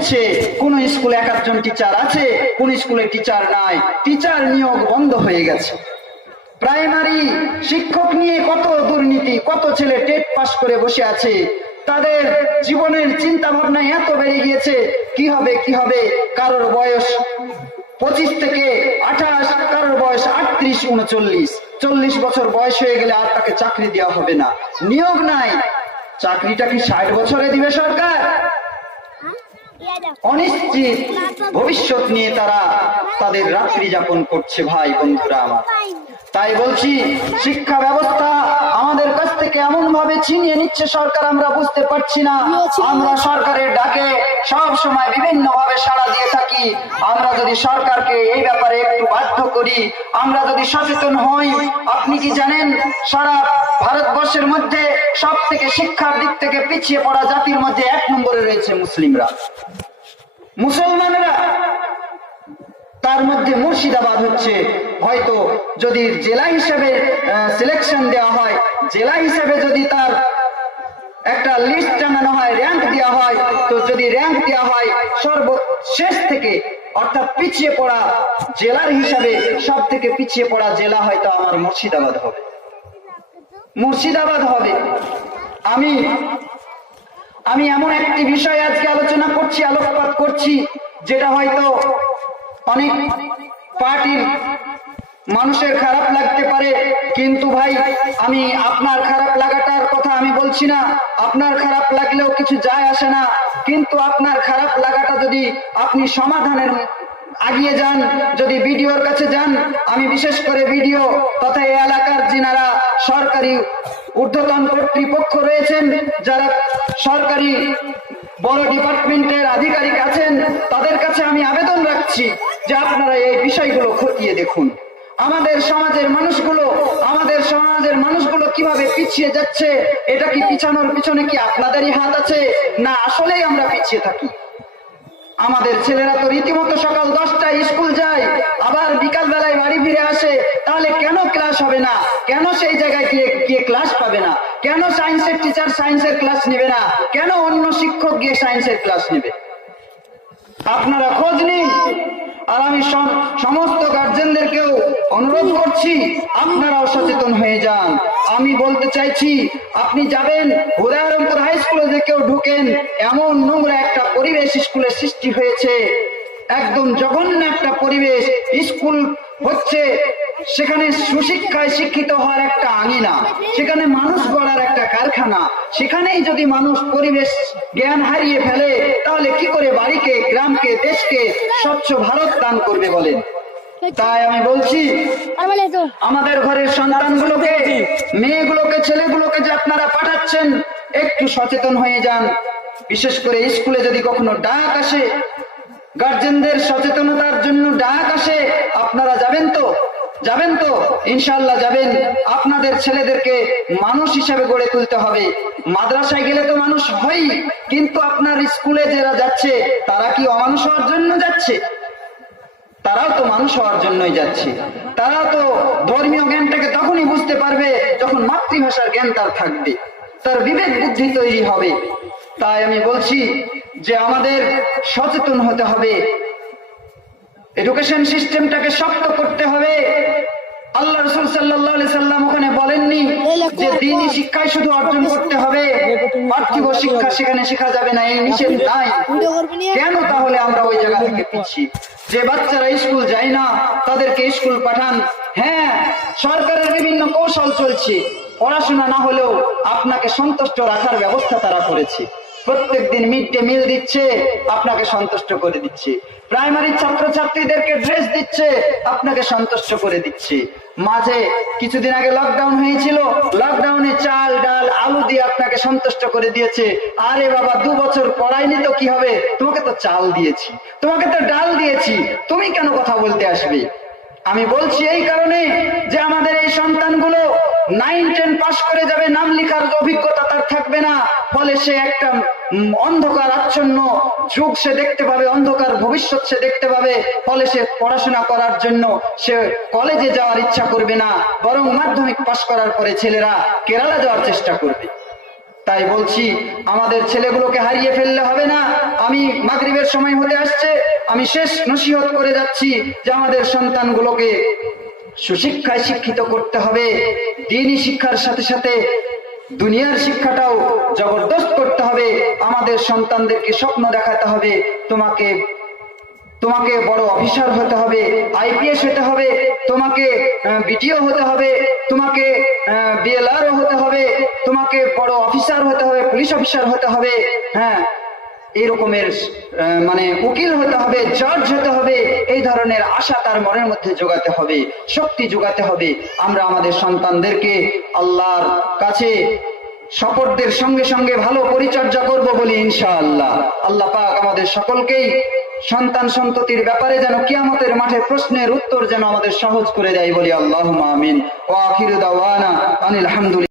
হচ্ছে, কোন স্কুলে 1 জন টিচার আছে, কোন স্কুলে টিচার নাই, টিচার নিয়োগ বন্ধ হয়ে গেছে। প্রাইমারি শিক্ষক নিয়ে কত দুর্নীতি, কত ছেলে টেট পাস করে বসে আছে, তাদের জীবনের চিন্তা ভাবনা এত বেড়ে গিয়েছে, কি হবে কি হবে। কারোর বয়স 25 থেকে 28, কারোর বয়স 38, 39, 40 বছর বয়স হয়ে গেলে আর তাকে চাকরি দেওয়া হবে না, নিয়োগ নাই। চাকরিটা কি 60 বছরে দিবে সরকার? অনিশ্চিত ভবিষ্যৎ নিয়ে তারা তাদের রাত্রি যাপন করছে ভাই বন্ধুরা আমার। তাই বলছি, শিক্ষা ব্যবস্থা আমাদের কাছ থেকে এমন ভাবে ছিনিয়ে নিচ্ছে সরকার, আমরা বুঝতে পারছি না। আমরা সরকারের ডাকে সব সময় বিভিন্ন ভাবে সাড়া দিয়ে থাকি। আমরা যদি সরকারকে এই ব্যাপারে একটু বাধ্য করি, আমরা যদি সচেতন হই, আপনি কি জানেন সারা ভারতবর্ষের মধ্যে সব থেকে শিক্ষার দিক থেকে পিছিয়ে পড়া জাতির মধ্যে 1 নম্বরে রয়েছে মুসলিমরা, মুসলমানরা। তার মধ্যে মুর্শিদাবাদ হচ্ছে, হয়তো যদি জেলা হিসেবে সিলেকশন দেওয়া হয়, জেলা হিসেবে যদি তার একটা লিস্ট টানানো হয়, র্যাঙ্ক দেওয়া হয়, তো যদি র্যাঙ্ক দেওয়া হয় সর্বশেষ থেকে, অর্থাৎ পিছিয়ে পড়া জেলার হিসাবে সব থেকে পিছিয়ে পড়া জেলা হয়তো আমার মুর্শিদাবাদ হবে, মুর্শিদাবাদ হবে। আমি এমন একটি বিষয় আজকে আলোচনা করছি, আলোকপাত করছি, যেটা হয়তো অনেক পার্টির মানুষের খারাপ লাগতে পারে, কিন্তু ভাই আমি আপনার খারাপ লাগাটার কথা আমি বলছি না, আপনার খারাপ লাগলেও কিছু যায় আসে না, কিন্তু আপনার খারাপ লাগাটা যদি আপনি সমাধানের আগিয়ে যান, যদি বিডিওর কাছে যান, আমি বিশেষ করে বিডিও তথা এই এলাকার যিনারা সরকারি ঊর্ধ্বতন কর্তৃপক্ষ রয়েছেন, যারা সরকারি বড় ডিপার্টমেন্টের আধিকারিক আছেন, তাদের কাছে আমি আবেদন রাখছি যে আপনারা এই বিষয়গুলো খতিয়ে দেখুন। আমাদের সমাজের মানুষগুলো কিভাবে পিছিয়ে যাচ্ছে, এটা কি পিছানোর পিছনে কি আপনাদেরই হাত আছে, না আসলেই আমরা পিছিয়ে থাকি? আমাদের ছেলেরা তো রীতিমতো সকাল 10টায় স্কুল যায়, আবার বিকাল বেলায় বাড়ি ফিরে আসে, তাহলে কেন ক্লাস হবে না? কেন সেই জায়গায় গিয়ে ক্লাস পাবে না? কেন সায়েন্সের টিচার সায়েন্সের ক্লাস নেবে না? কেন অন্য শিক্ষক গিয়ে সায়েন্সের ক্লাস নেবে? আপনারা খোঁজ নিন। আর আমি সমস্ত গার্জেনদেরকেও অনুরোধ করছি, আপনারাও সচেতন হয়ে যান। আমি বলতে চাইছি, আপনি যাবেন উদয়রামপুর হাই স্কুলে, যে কেউ ঢুকেন, এমন নোংরা একটা পরিবেশ স্কুলের সৃষ্টি হয়েছে, একদম জঘন্য একটা পরিবেশ। স্কুল হচ্ছে সেখানে সুশিক্ষায় শিক্ষিত হওয়ার একটা আঙিনা, সেখানে মানুষ গড়ার একটা কারখানা। সেখানেই যদি মানুষ পরিবেশ জ্ঞান হারিয়ে ফেলে, তাহলে কি করে বাড়িকে, গ্রামকে, দেশকে স্বচ্ছ ভারত দান করবে বলেন? তাই আমি বলছি, আমাদের ঘরের সন্তানগুলোকে, মেয়েগুলোকে, ছেলেগুলোকে যে আপনারা পাঠাচ্ছেন, একটু সচেতন হয়ে যান। বিশেষ করে স্কুলে যদি কখনো ডাক আসে, গার্জেনদের সচেতনতার জন্য ডাক আসে, আপনারা যাবেন তো? যাবেন তো? ইনশাআল্লাহ যাবেন। আপনাদের ছেলেদেরকে মানুষ হিসেবে গড়ে তুলতে হবে। মাদ্রাসায় গেলে তো মানুষ হয়ই, কিন্তু আপনার স্কুলে যারা যাচ্ছে, তারা কি অমানুষ হওয়ার জন্য যাচ্ছে? তারাও তো মানুষ হওয়ার জন্যই যাচ্ছে। তারাও তো ধর্মীয় জ্ঞানটাকে তখনই বুঝতে পারবে যখন মাতৃভাষার জ্ঞান তার থাকবে, তার বিবেক বুদ্ধি তৈরি হবে। তাই আমি বলছি যে আমাদের সচেতন হতে হবে, এডুকেশন সিস্টেমটাকে শক্ত করতে হবে। আল্লাহ রাসূল সাল্লাল্লাহু আলাইহি সাল্লাম ওখানে বলেননি যে দ্বীনি শিক্ষায় শুধু অর্জন করতে হবে, পার্থিব শিক্ষা সেখানে শেখা যাবে না, এই নিষেধ নাই। কেন তাহলে আমরা ওই জায়গা থেকে পিছিয়ে? যে বাচ্চারা স্কুল যায় না, তাদেরকে স্কুল পাঠান। হ্যাঁ, সরকারের বিভিন্ন কৌশল চলছে, পড়াশোনা না হলেও আপনাকে সন্তুষ্ট রাখার ব্যবস্থা তারা করেছে। প্রত্যেকদিন মিড ডে মিল দিচ্ছে, আপনাকে সন্তুষ্ট করে দিচ্ছে। প্রাইমারি ছাত্রছাত্রীদেরকে ড্রেস দিচ্ছে, আপনাকে সন্তুষ্ট করে দিচ্ছে। মাঝে কিছুদিন আগে লকডাউন হয়েছিল, লকডাউনে চাল, ডাল, আলু দিয়ে আপনাকে সন্তুষ্ট করে দিয়েছে। আরে বাবা, 2 বছর পড়াইনি তো কি হবে? তোমাকে তো চাল দিয়েছি, তোমাকে তো ডাল দিয়েছি, তুমি কেন কথা বলতে আসবে? আমি বলছি এই কারণে যে আমাদের এই সন্তানগুলো 9-10 পাস করে যাবে, নাম লেখার অভিজ্ঞতা তার থাকবে না, ফলে সে একটা অন্ধকার আচ্ছন্ন যুগ সে দেখতে পাবে, অন্ধকার ভবিষ্যৎ সে দেখতে পাবে। ফলে সে পড়াশোনা করার জন্য সে কলেজে যাওয়ার ইচ্ছা করবে না, বরং মাধ্যমিক পাস করার পরে ছেলেরা কেরালা যাওয়ার চেষ্টা করবে। তাই বলছি, আমাদের ছেলেগুলোকে হারিয়ে ফেললে হবে না। আমি মাগরিবের সময় হতে আসছে, আমি শেষ নসিহত করে যাচ্ছি যে আমাদের সন্তানগুলোকে সুশিক্ষায় শিক্ষিত করতে হবে। দ্বীনি শিক্ষার সাথে সাথে দুনিয়ার শিক্ষাটাও জবরদস্ত করতে হবে। আমাদের সন্তানদেরকে স্বপ্ন দেখাতে হবে, তোমাকে বড় অফিসার হতে হবে, আইপিএস হতে হবে, তোমাকে বিটিও হতে হবে, তোমাকে বিএলআরও হতে হবে, তোমাকে বড় অফিসার হতে হবে, পুলিশ অফিসার হতে হবে, হ্যাঁ এই রকমের মানে উকিল হতে হবে, জজ হতে হবে। এই ধরনের আশা তার মনের মধ্যে জোগাতে হবে, শক্তি জোগাতে হবে। আমরা আমাদের সন্তানদেরকে আল্লাহর কাছে শপথের সঙ্গে সঙ্গে ভালো পরিচর্যা করব বলি ইনশাআল্লাহ। আল্লাহ পাক আমাদের সকলকেই সন্তান সন্ততির ব্যাপারে যেন কিয়ামতের মাঠে প্রশ্নের উত্তর যেন আমাদের সহজ করে দেয় বলি আল্লাহুম্মা আমিন। ওয়া আখিরু দাওয়ানা আনিল হামদুলিল্লাহ।